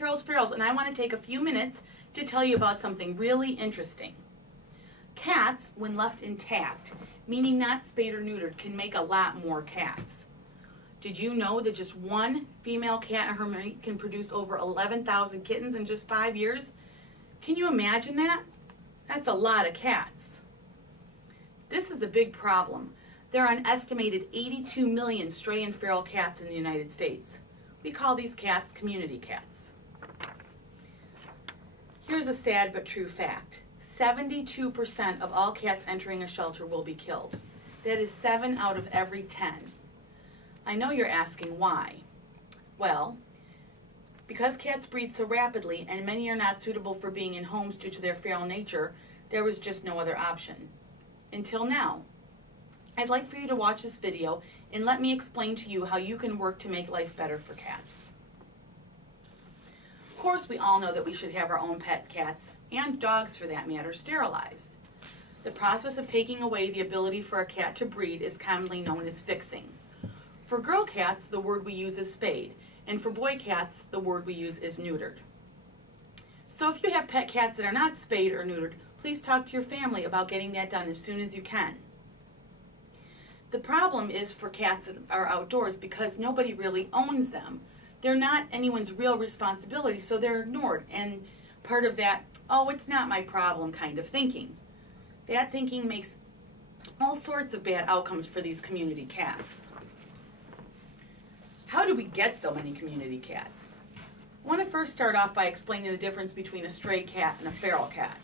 Carol's Ferals, and I want to take a few minutes to tell you about something really interesting. Cats, when left intact, meaning not spayed or neutered, can make a lot more cats. Did you know that just one female cat and her mate can produce over 11,000 kittens in just 5 years? Can you imagine that? That's a lot of cats. This is a big problem. There are an estimated 82 million stray and feral cats in the United States. We call these cats community cats. Here's a sad but true fact. 72% of all cats entering a shelter will be killed. That is 7 out of every 10. I know you're asking why. Well, because cats breed so rapidly and many are not suitable for being in homes due to their feral nature, there was just no other option. Until now. I'd like for you to watch this video and let me explain to you how you can work to make life better for cats. Of course, we all know that we should have our own pet cats, and dogs for that matter, sterilized. The process of taking away the ability for a cat to breed is commonly known as fixing. For girl cats, the word we use is spayed, and for boy cats, the word we use is neutered. So if you have pet cats that are not spayed or neutered, please talk to your family about getting that done as soon as you can. The problem is for cats that are outdoors because nobody really owns them. They're not anyone's real responsibility, so they're ignored. And part of that, oh, it's not my problem kind of thinking. That thinking makes all sorts of bad outcomes for these community cats. How do we get so many community cats? I want to first start off by explaining the difference between a stray cat and a feral cat.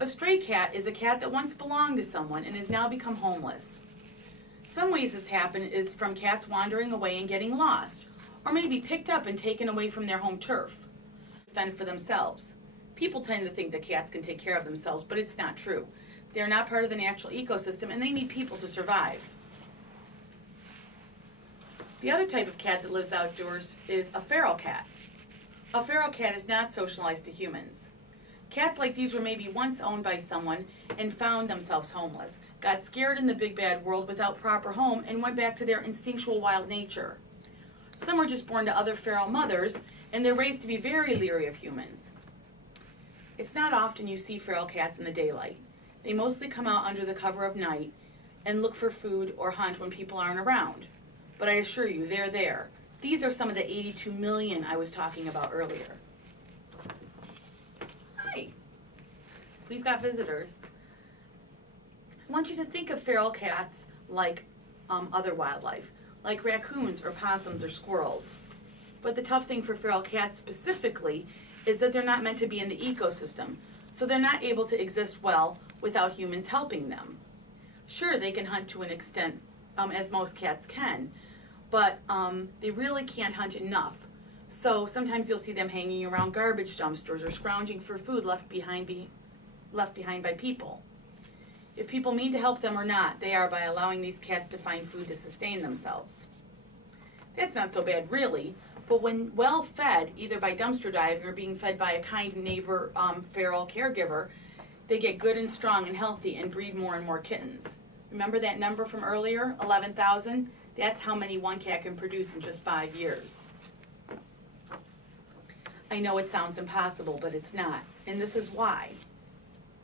A stray cat is a cat that once belonged to someone and has now become homeless. Some ways this happens is from cats wandering away and getting lost, or maybe picked up and taken away from their home turf, fend for themselves. People tend to think that cats can take care of themselves, but it's not true. They're not part of the natural ecosystem and they need people to survive. The other type of cat that lives outdoors is a feral cat. A feral cat is not socialized to humans. Cats like these were maybe once owned by someone and found themselves homeless, got scared in the big bad world without proper home, and went back to their instinctual wild nature. Some were just born to other feral mothers, and they're raised to be very leery of humans. It's not often you see feral cats in the daylight. They mostly come out under the cover of night and look for food or hunt when people aren't around. But I assure you, they're there. These are some of the 82 million I was talking about earlier. Hi. We've got visitors. I want you to think of feral cats like other wildlife, like raccoons or possums or squirrels. But the tough thing for feral cats specifically is that they're not meant to be in the ecosystem, so they're not able to exist well without humans helping them. Sure, they can hunt to an extent, as most cats can, but they really can't hunt enough. So sometimes you'll see them hanging around garbage dumpsters or scrounging for food left behind by people. If people mean to help them or not, they are by allowing these cats to find food to sustain themselves. That's not so bad really, but when well fed, either by dumpster diving or being fed by a kind neighbor feral caregiver, they get good and strong and healthy and breed more and more kittens. Remember that number from earlier, 11,000? That's how many one cat can produce in just 5 years. I know it sounds impossible, but it's not, and this is why.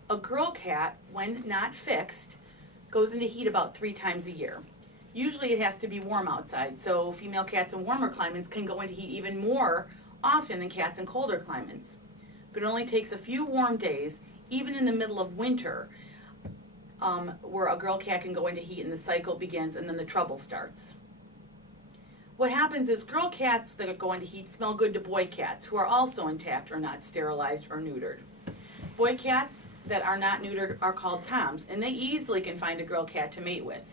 A girl cat, when not fixed, goes into heat about 3 times a year. Usually it has to be warm outside, so female cats in warmer climates can go into heat even more often than cats in colder climates. But it only takes a few warm days, even in the middle of winter, where a girl cat can go into heat and the cycle begins and then the trouble starts. What happens is girl cats that go into heat smell good to boy cats who are also intact or not sterilized or neutered. Boy cats that are not neutered are called toms, and they easily can find a girl cat to mate with.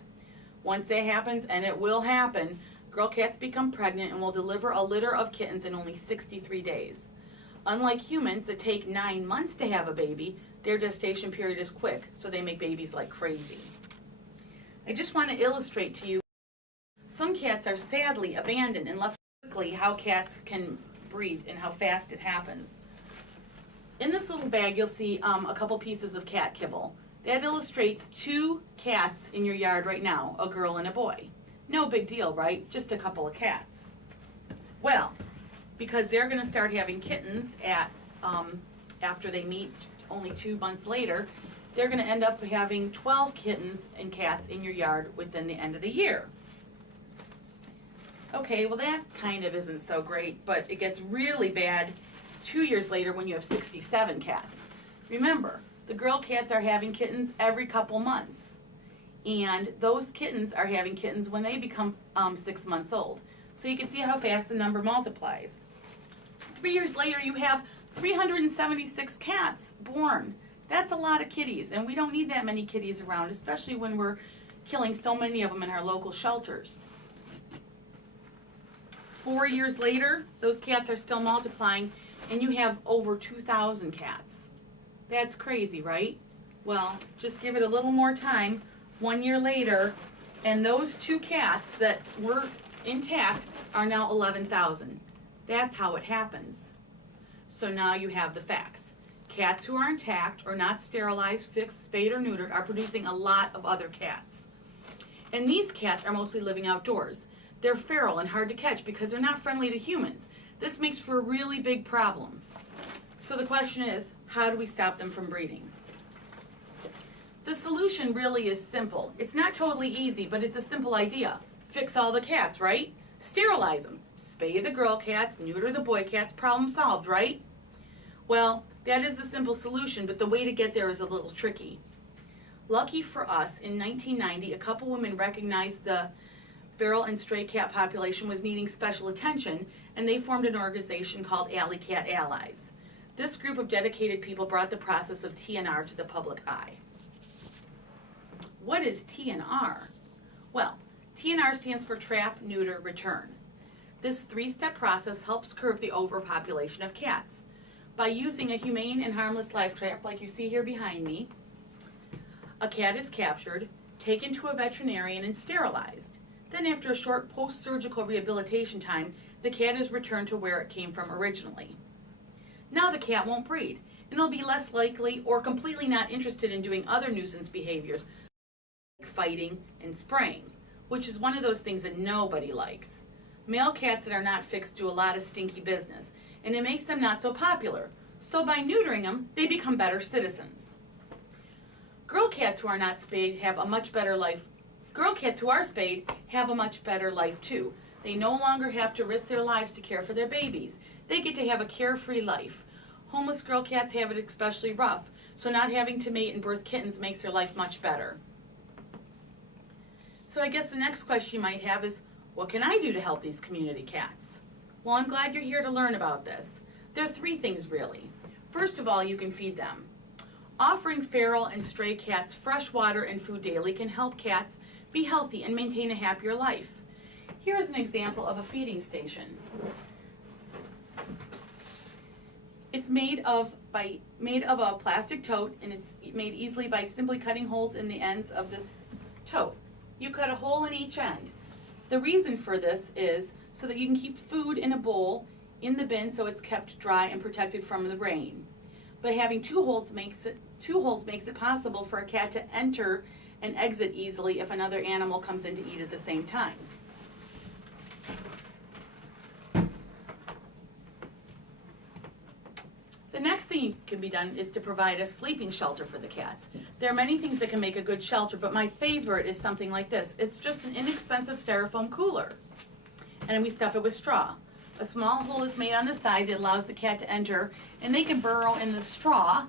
Once that happens, and it will happen, girl cats become pregnant and will deliver a litter of kittens in only 63 days. Unlike humans that take 9 months to have a baby, their gestation period is quick, so they make babies like crazy. I just want to illustrate to you, some cats are sadly abandoned and left quickly how cats can breed and how fast it happens. In this little bag you'll see a couple pieces of cat kibble. That illustrates 2 cats in your yard right now, a girl and a boy. No big deal, right? Just a couple of cats. Well, because they're gonna start having kittens after they meet only 2 months later. They're gonna end up having 12 kittens and cats in your yard within the end of the year. Okay, well that kind of isn't so great, but it gets really bad 2 years later when you have 67 cats. Remember, the girl cats are having kittens every couple months. And those kittens are having kittens when they become 6 months old. So you can see how fast the number multiplies. 3 years later, you have 376 cats born. That's a lot of kitties, and we don't need that many kitties around, especially when we're killing so many of them in our local shelters. 4 years later, those cats are still multiplying, and you have over 2,000 cats. That's crazy, right? Well, just give it a little more time. 1 year later, and those 2 cats that were intact are now 11,000. That's how it happens. So now you have the facts. Cats who are intact or not sterilized, fixed, spayed, or neutered are producing a lot of other cats. And these cats are mostly living outdoors. They're feral and hard to catch because they're not friendly to humans. This makes for a really big problem. So the question is, how do we stop them from breeding? The solution really is simple. It's not totally easy, but it's a simple idea. Fix all the cats, right? Sterilize them. Spay the girl cats, neuter the boy cats, problem solved, right? Well, that is the simple solution, but the way to get there is a little tricky. Lucky for us, in 1990, a couple women recognized the feral and stray cat population was needing special attention, and they formed an organization called Alley Cat Allies. This group of dedicated people brought the process of TNR to the public eye. What is TNR? Well, TNR stands for Trap, Neuter, Return. This 3-step process helps curb the overpopulation of cats. By using a humane and harmless live trap like you see here behind me, a cat is captured, taken to a veterinarian, and sterilized. Then after a short post-surgical rehabilitation time, the cat is returned to where it came from originally. Now the cat won't breed, and it'll be less likely or completely not interested in doing other nuisance behaviors, like fighting and spraying, which is one of those things that nobody likes. Male cats that are not fixed do a lot of stinky business, and it makes them not so popular. So by neutering them, they become better citizens. Girl cats who are not spayed have a much better life. Girl cats who are spayed have a much better life too. They no longer have to risk their lives to care for their babies. They get to have a carefree life. Homeless girl cats have it especially rough, so not having to mate and birth kittens makes their life much better. So I guess the next question you might have is, what can I do to help these community cats? Well, I'm glad you're here to learn about this. There are 3 things really. First of all, you can feed them. Offering feral and stray cats fresh water and food daily can help cats be healthy and maintain a happier life. Here is an example of a feeding station. It's made of a plastic tote, and it's made easily by simply cutting holes in the ends of this tote. You cut a hole in each end. The reason for this is so that you can keep food in a bowl in the bin so it's kept dry and protected from the rain. But having 2 holes makes it possible for a cat to enter and exit easily if another animal comes in to eat at the same time. The next thing can be done is to provide a sleeping shelter for the cats. There are many things that can make a good shelter, but my favorite is something like this. It's just an inexpensive styrofoam cooler, and then we stuff it with straw. A small hole is made on the side that allows the cat to enter, and they can burrow in the straw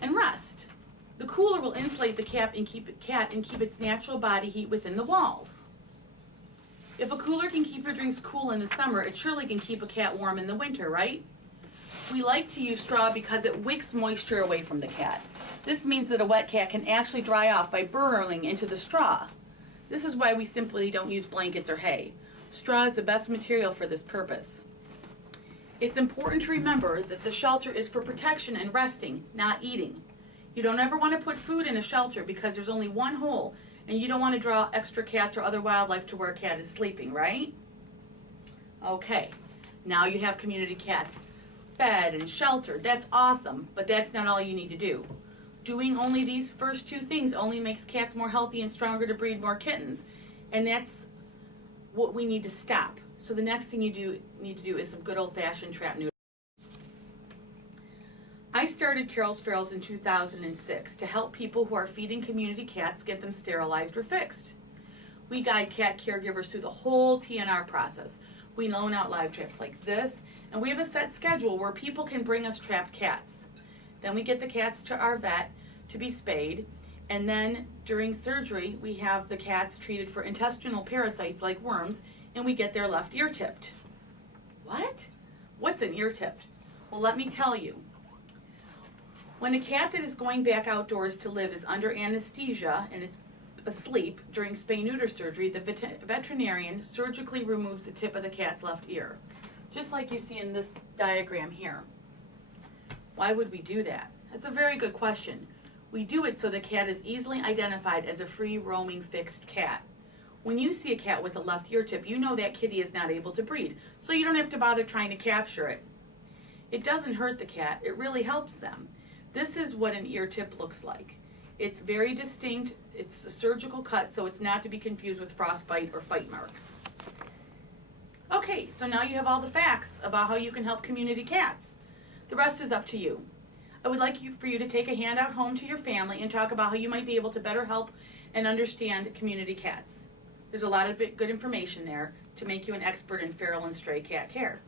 and rest. The cooler will insulate the cat and keep its natural body heat within the walls. If a cooler can keep your drinks cool in the summer, it surely can keep a cat warm in the winter, right? We like to use straw because it wicks moisture away from the cat. This means that a wet cat can actually dry off by burrowing into the straw. This is why we simply don't use blankets or hay. Straw is the best material for this purpose. It's important to remember that the shelter is for protection and resting, not eating. You don't ever want to put food in a shelter because there's only 1 hole, and you don't want to draw extra cats or other wildlife to where a cat is sleeping, right? Okay, now you have community cats fed and sheltered. That's awesome, but that's not all you need to do. Doing only these first 2 things only makes cats more healthy and stronger to breed more kittens, and that's what we need to stop. So the next thing you need to do is some good old-fashioned trap neuter. I started Carol's Ferals in 2006 to help people who are feeding community cats get them sterilized or fixed. We guide cat caregivers through the whole TNR process. We loan out live traps like this, and we have a set schedule where people can bring us trapped cats. Then we get the cats to our vet to be spayed, and then during surgery we have the cats treated for intestinal parasites like worms, and we get their left ear tipped. What? What's an ear tipped? Well, let me tell you. When a cat that is going back outdoors to live is under anesthesia and it's asleep during spay-neuter surgery, the veterinarian surgically removes the tip of the cat's left ear, just like you see in this diagram here. Why would we do that? That's a very good question. We do it so the cat is easily identified as a free-roaming fixed cat. When you see a cat with a left ear tip, you know that kitty is not able to breed, so you don't have to bother trying to capture it. It doesn't hurt the cat, it really helps them. This is what an ear tip looks like. It's very distinct, it's a surgical cut, so it's not to be confused with frostbite or fight marks. Okay, so now you have all the facts about how you can help community cats. The rest is up to you. I would like for you to take a handout home to your family and talk about how you might be able to better help and understand community cats. There's a lot of good information there to make you an expert in feral and stray cat care.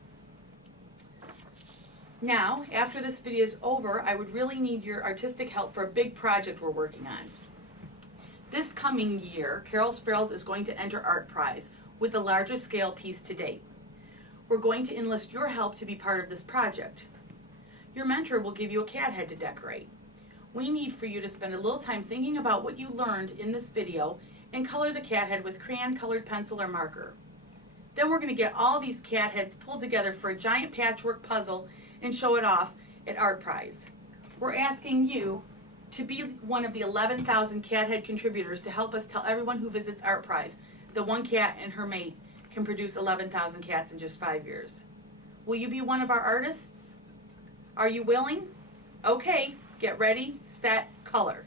Now, after this video is over, I would really need your artistic help for a big project we're working on. This coming year, Carol's Ferals is going to enter Art Prize with the largest scale piece to date. We're going to enlist your help to be part of this project. Your mentor will give you a cat head to decorate. We need for you to spend a little time thinking about what you learned in this video and color the cat head with crayon-colored pencil or marker. Then we're going to get all these cat heads pulled together for a giant patchwork puzzle and show it off at Art Prize. We're asking you to be one of the 11,000 cat head contributors to help us tell everyone who visits Art Prize that one cat and her mate can produce 11,000 cats in just 5 years. Will you be one of our artists? Are you willing? Okay, get ready, set, color.